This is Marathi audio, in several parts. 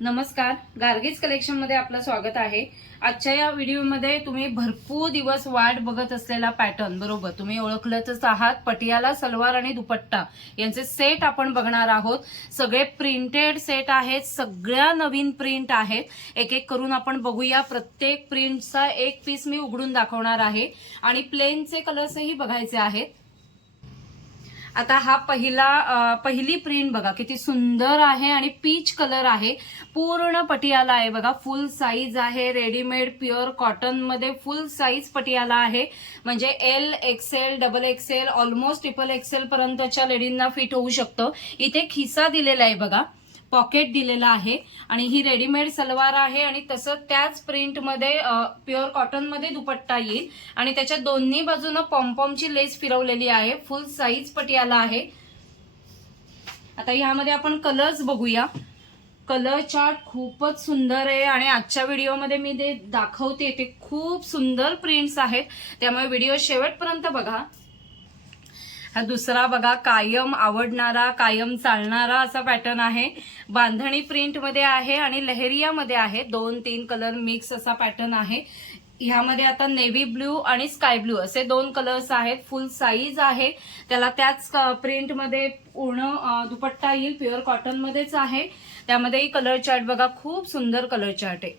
नमस्कार, गार्गीज कलेक्शन मध्ये आपलं स्वागत आहे। आजच्या या व्हिडिओमध्ये तुम्ही भरपूर दिवस वाट बघत असलेला पॅटर्न बरोबर तुम्ही ओळखलंच आहात। पटियाला सलवार आणि दुपट्टा यांचे सेट आपण बघणार आहोत। सगळे प्रिंटेड सेट आहेत, सगळ्या नवीन प्रिंट आहेत। एक एक करून आपण बघूया। प्रत्येक प्रिंटचा एक पीस मी उघडून दाखवणार आहे आणि प्लेनचे कलर्सही बघायचे आहेत। आता हा पहिली प्रिंट बघा किती सुंदर आहे आणि पीच कलर आहे। पूर्ण पटियाला आहे बघा, फुल साईज आहे। रेडीमेड प्युअर कॉटन मध्ये फुल साईज पटियाला आहे। म्हणजे L XL double XL almost triple Excel पर्यंतच्या लेडींना फिट होऊ शकतं। इथे खिसा दिलेला आहे बघा, पॉकेट दिलेला आहे आणि ही रेडीमेड सलवार आहे आणि तसं त्याच प्रिंट मध्ये प्युअर कॉटन मध्ये दुपट्टा येईल आणि त्याच्या दोन्ही बाजूने पॉम्पॉमची लेस फिरवलेली आहे। फुल साईज पटियाला आहे। आता यामध्ये आपण कलर्स बघूया। कलर चार्ट खूपच सुंदर आहे आणि आजच्या व्हिडिओमध्ये मी ते दाखवते ते खूप सुंदर प्रिंट्स आहेत, त्यामुळे व्हिडिओ शेवटपर्यंत बघा। हा दुसरा बघा, कायम आवडणारा कायम चालणारा असा पॅटर्न आहे। बांधणी प्रिंट मध्ये आहे आणि लहेरिया मध्ये आहे। 2-3 कलर मिक्स असा पॅटर्न आहे। ह्यामध्ये आता नेव्ही ब्ल्यू आणि स्काय ब्ल्यू असे 2 कलर्स आहेत। फुल साईज आहे, त्याला त्याच प्रिंट मध्ये पूर्ण दुपट्टा येईल। प्युअर कॉटन मध्येच आहे। त्यामध्येही कलर चार्ट बघा, खूप सुंदर कलर चार्ट आहे।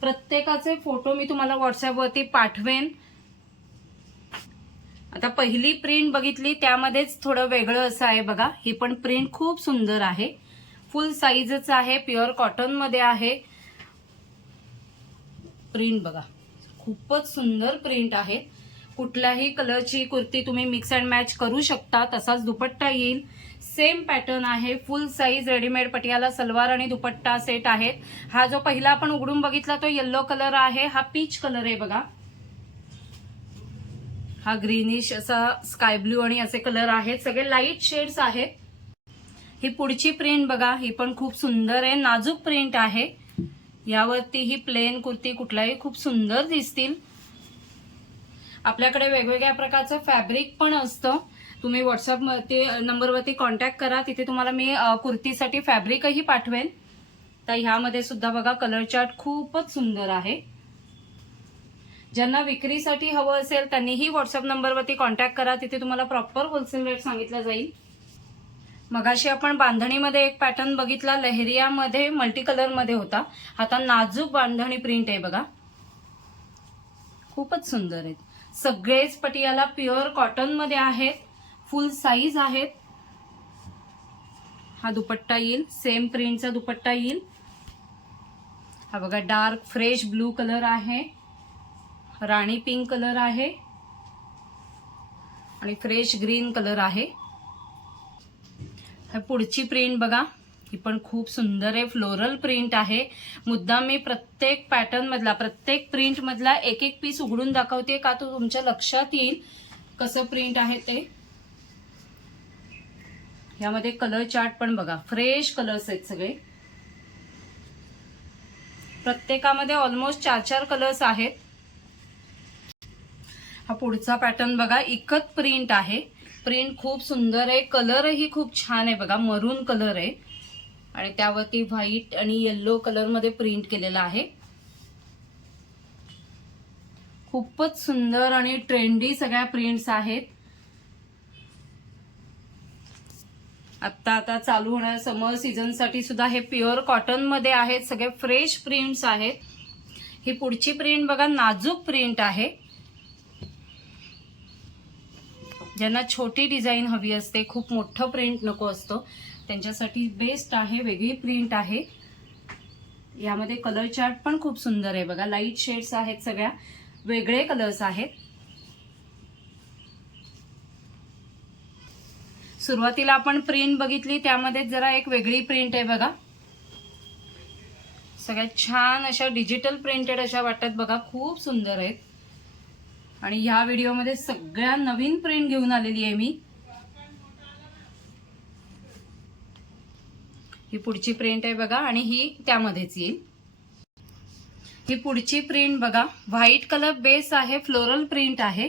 प्रत्येकाचे फोटो मी तुम्हाला व्हॉट्सअपवरती पाठवेन। आता पहिली प्रिंट बघितली त्यामध्येच थोडं वेगळं असं आहे बघा। ही पण प्रिंट खूप सुंदर आहे। फुल साईजच आहे, प्युअर कॉटन मध्ये आहे। प्रिंट बघा, खूपच सुंदर प्रिंट आहे। कुठल्याही कलरची कुर्ती तुम्ही मिक्स अँड मॅच करू शकता। तसाच दुपट्टा येईल, सेम पॅटर्न आहे। फुल साईज रेडीमेड पटियाला सलवार आणि दुपट्टा सेट आहेत। हा जो पहिला आपण उघडून बघितला तो येलो कलर आहे, हा पीच कलर आहे बघा। हा ग्रीनिश असा स्काय ब्ल्यू आणि असे कलर आहेत, सगळे लाईट शेड्स आहेत। ही पुढची प्रिंट बघा, ही पण खूप सुंदर आहे। नाजूक प्रिंट आहे। यावरती ही प्लेन कुर्ती कुठलाही खूप सुंदर दिसतील। आपल्याकडे वेगवेगळ्या प्रकारचं फॅब्रिक पण असतं। तुम्ही व्हॉट्सअप नंबरवरती कॉन्टॅक्ट करा, तिथे तुम्हाला मी कुर्तीसाठी फॅब्रिकही पाठवेन। तर ह्यामध्ये सुद्धा बघा कलर चार्ट खूपच सुंदर आहे। ज्यांना विक्रीसाठी हवं असेल त्यांनीही व्हॉट्सअप नंबरवरती कॉन्टॅक्ट करा, तिथे तुम्हाला प्रॉपर होलसेल रेट सांगितला जाईल। मगाशी आपण बांधणीमध्ये एक पॅटर्न बघितला, लहेरियामध्ये मल्टी कलर मध्ये होता। आता नाजूक बांधणी प्रिंट आहे बघा, खूपच सुंदर आहेत। सगळेच पटियाला प्युअर कॉटन मध्ये आहेत, फुल साईज आहेत। हा दुपट्टा येईल, सेम प्रिंटचा दुपट्टा येईल। हा बघा, डार्क फ्रेश ब्लू कलर आहे, राणी पिंक कलर आहे आणि फ्रेश ग्रीन कलर आहे। पुढची प्रिंट बघा, ही पण खूप सुंदर आहे। फ्लोरल प्रिंट आहे। मुद्दाम मी प्रत्येक पॅटर्न मधला प्रत्येक प्रिंट मधला एक एक पीस उघडून दाखवते का तो तुमच्या लक्षात येईल कसं प्रिंट आहे ते। यामध्ये कलर चार्ट पण बघा, फ्रेश कलर्स आहेत सगळे। प्रत्येकामध्ये ऑलमोस्ट 4-4 कलर्स आहेत। हा पुढचा पॅटर्न बघा, इकत प्रिंट आहे। प्रिंट खूप सुंदर आहे, कलरही खूप छान आहे बघा, मरून कलर आहे आणि त्यावरती व्हाईट आणि येलो कलर मध्ये प्रिंट केलेला आहे। खूपच सुंदर आणि ट्रेंडी सगळ्या प्रिंट्स आहेत। आता चालू होणाऱ्या समर सीझन साठी सुद्धा हे प्युअर कॉटन मध्ये आहेत, सगळे फ्रेश प्रिंट्स आहेत। ही पुढची प्रिंट बघा, नाजूक प्रिंट आहे। ज्यांना छोटी डिझाईन हवी असते, खूप मोठं प्रिंट नको असतो, त्यांच्यासाठी बेस्ट आहे। वेगळी प्रिंट आहे। यामध्ये कलर चार्ट पण खूप सुंदर आहे बघा, लाईट शेड्स आहेत, सगळ्या वेगळे कलर्स आहेत। सुरुवातीला आपण प्रिंट बघितली त्यामध्ये जरा एक वेगळी प्रिंट आहे बघा। सगळ्यात छान अशा डिजिटल प्रिंटेड अशा वाटतात बघा, खूप सुंदर आहेत। आणि ह्या व्हिडिओमध्ये सगळ्या नवीन प्रिंट घेऊन आलेली आहे मी। ही पुढची प्रिंट आहे बघा आणि ही त्यामध्येच येईल। ही पुढची प्रिंट बघा, व्हाईट कलर बेस आहे, फ्लोरल प्रिंट आहे,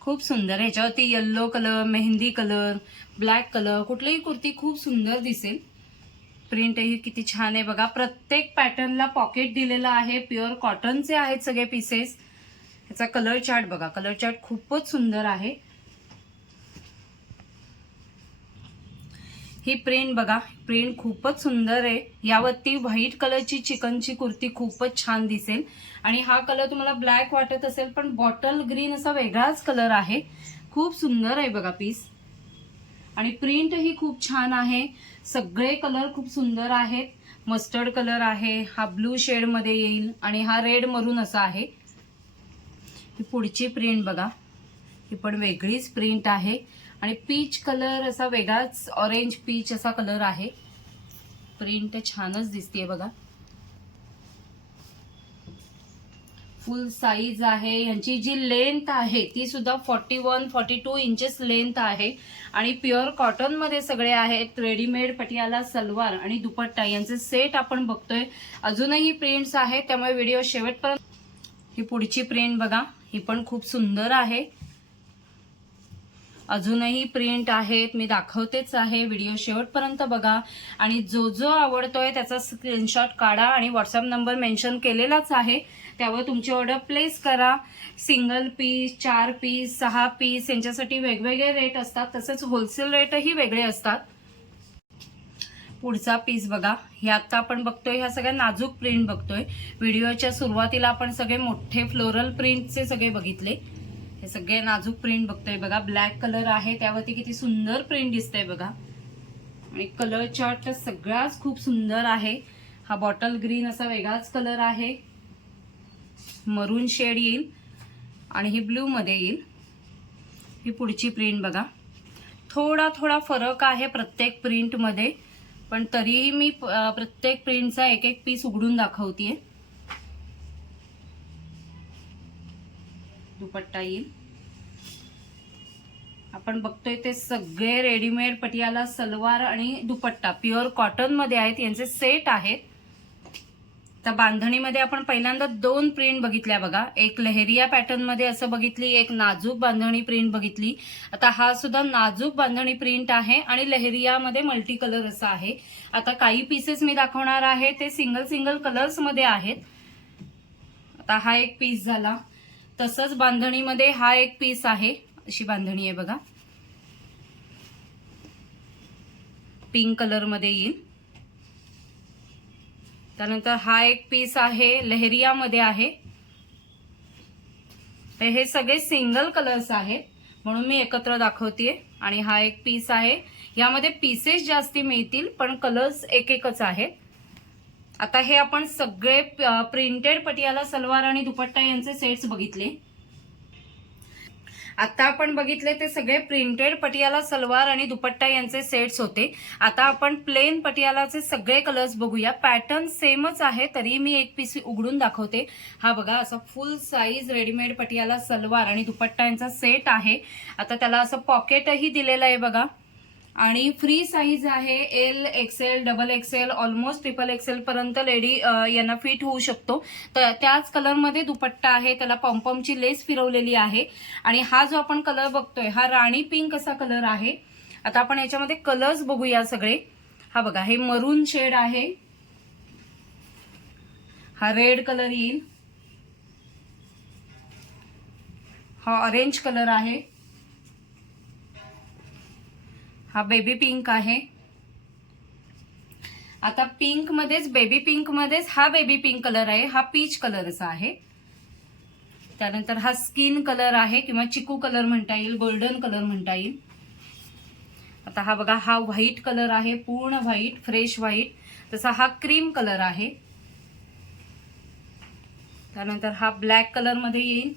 खूप सुंदर। ह्याच्यावरती yellow colour, mehndi colour, black colour कुठलीही कुर्ती खूप सुंदर दिसेल। प्रिंट ही किती छान आहे बघा. प्रत्येक पॅटर्नला पॉकेट दिलेलं आहे. प्युअर कॉटनचे आहेत सगळे पीसेस. ह्याचा कलर चार्ट बघा, कलर चार्ट खूपच सुंदर आहे. ही प्रिंट बघा, प्रिंट खूपच सुंदर आहे. यावरती व्हाईट कलरची चिकनची कुर्ती खूपच छान दिसेल. आणि हा कलर तुम्हाला ब्लॅक वाटत असेल पण बॉटल ग्रीन असा वेगळाच कलर आहे. खूप सुंदर आहे बघा पीस. आणि प्रिंट ही खूप छान आहे. सगळे कलर खूप सुंदर आहेत. मस्टर्ड कलर आहे, हा ब्लू शेड मध्ये येईल आणि हा रेड मरून असा आहे. ही पुढची प्रिंट बघा, ही पण वेगळीच प्रिंट आहे. आणि पीच कलर असा वेगळाच ऑरेंज पीच असा कलर आहे. प्रिंट छानच दिसते बघा. फुल साईज आहे. यांची जी लेंथ आहे ती सुद्धा 41-42 इंचेस लेंथ आहे. आणि प्युअर कॉटन मध्ये सगळे आहेत. रेडीमेड पटियाला सलवार आणि दुपट्टा यांचे सेट आपण बघतोय. अजूनही प्रिंट्स आहेत त्यामुळे व्हिडिओ शेवटपर्यंत. ही पुढची प्रिंट बघा, ही पण खूप सुंदर आहे. अजूनही प्रिंट आहेत, मी दाखवतेच आहे. व्हिडिओ शेवटपर्यंत बघा आणि जो जो आवडतोय त्याचा स्क्रीनशॉट काढा आणि व्हॉट्सअप नंबर मेन्शन केलेलाच आहे, त्यावर तुमची ऑर्डर प्लेस करा. सिंगल पीस, 4 पीस, 6 पीस यांच्यासाठी वेगवेगळे रेट असतात. तसेच होलसेल रेटही वेगळे असतात. पुढचा पीस बघा, हे आता आपण बघतोय ह्या सगळ्या नाजूक प्रिंट बघतोय. व्हिडिओच्या सुरुवातीला आपण सगळे मोठे फ्लोरल प्रिंटचे सगळे बघितले. हे सगळे नाजूक प्रिंट बघतोय बघा. ब्लॅक कलर आहे त्यावरती किती सुंदर प्रिंट दिसतंय बघा. आणि कलर चार्ट सगळाच खूप सुंदर आहे. हा बॉटल ग्रीन असा वेगळाच कलर आहे. मरून शेड येईल आणि ही ब्लू मध्ये येईल. ही पुढची प्रिंट बघा. थोडा थोडा फरक आहे प्रत्येक प्रिंट मध्ये, पण तरीही मी प्रत्येक प्रिंटचा एक एक पीस उघडून दाखवतेय. दुपट्टा येईल. आपण बघतोय ते सगळे रेडीमेड पटियाला सलवार आणि दुपट्टा प्युअर कॉटन मध्ये आहेत. यांचे सेट आहेत. तर बांधणीमध्ये आपण पहिल्यांदा 2 प्रिंट बघितल्या बघा. एक लहेरिया पॅटर्न मध्ये असं बघितली, एक नाजूक बांधणी प्रिंट बघितली. आता हा सुद्धा नाजूक बांधणी प्रिंट आहे आणि लहेरिया मध्ये मल्टी कलर असा आहे. आता काही पीसेस मी दाखवणार आहे ते सिंगल सिंगल कलर्स मध्ये आहेत. आता हा एक पीस झाला. तसंच बांधणीमध्ये हा एक पीस आहे. अशी बांधणी आहे बघा, पिंक कलर मध्ये येईल. त्यानंतर हा एक पीस आहे, लहेरिया मध्ये आहे. तर हे सगळे सिंगल कलर्स आहेत म्हणून मी एकत्र दाखवतेय. आणि हा एक पीस आहे. यामध्ये पीसेस जास्ती मिळतील पण कलर्स एक एकच आहेत. आता हे आपण सगळे प्रिंटेड पटियाला सलवार आणि दुपट्टा यांचे सेट्स बघितले. आता आपण बघितले ते सगळे प्रिंटेड पटियाला सलवार आणि दुपट्टा यांचे सेट्स होते. आता आपण प्लेन पटियालाचे सगळे कलर्स बघूया. पॅटर्न सेमच आहे तरी मी एक पीस उघडून दाखवते. हा बघा, असा फुल साईज रेडीमेड पटियाला सलवार आणि दुपट्टा यांचा सेट आहे. आता त्याला असं पॉकेटही दिलेलं आहे बघा. आणि फ्री साईज आहे. L, XL, double XL, almost triple XL पर्यंत लेडी यांना फिट होऊ शकतो. तर त्याच कलर मध्ये दुपट्टा आहे. त्याला पॉम्पॉमची लेस फिरवलेली आहे. आणि हा जो आपण कलर बघतोय हा राणी पिंक असा कलर आहे. आता आपण याच्यामध्ये कलर्स बघूया सगळे. हा बघा, हे मरून शेड आहे. हा रेड कलर येईल. हा ऑरेंज कलर आहे. हा बेबी पिंक आहे. आता पिंक मध्येच बेबी पिंक मध्येच हा बेबी पिंक कलर आहे. हा पीच कलर असा आहे. त्यानंतर हा स्किन कलर आहे किंवा चिकू कलर म्हणता येईल, गोल्डन कलर म्हणता येईल. आता हा बघा, हा व्हाईट कलर आहे, पूर्ण व्हाईट, फ्रेश व्हाईट. तसा हा क्रीम कलर आहे. त्यानंतर हा ब्लॅक कलर मध्ये येईल.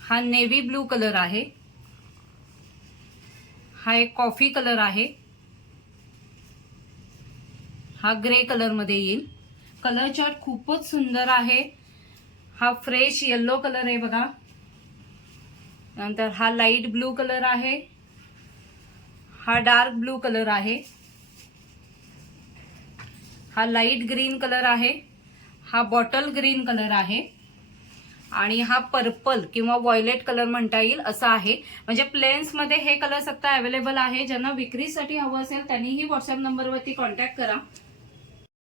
हा नेव्ही ब्लू कलर आहे. हा एक कॉफी कलर आहे. हा ग्रे कलर मध्ये येईल. कलर चार्ट खूपच सुंदर आहे. हा फ्रेश येलो कलर आहे बघा. नंतर हा लाईट ब्लू कलर आहे. हा डार्क ब्लू कलर आहे. हा लाईट ग्रीन कलर आहे. हा बॉटल ग्रीन कलर आहे. आणि हा पर्पल किंवा व्हायलेट कलर म्हणता येईल असा आहे. म्हणजे प्लेन्स मध्ये हे कलर्स आता अवेलेबल आहे. ज्यांना विक्रीसाठी हवं असेल त्यांनीही व्हॉट्सअप नंबरवरती कॉन्टॅक्ट करा.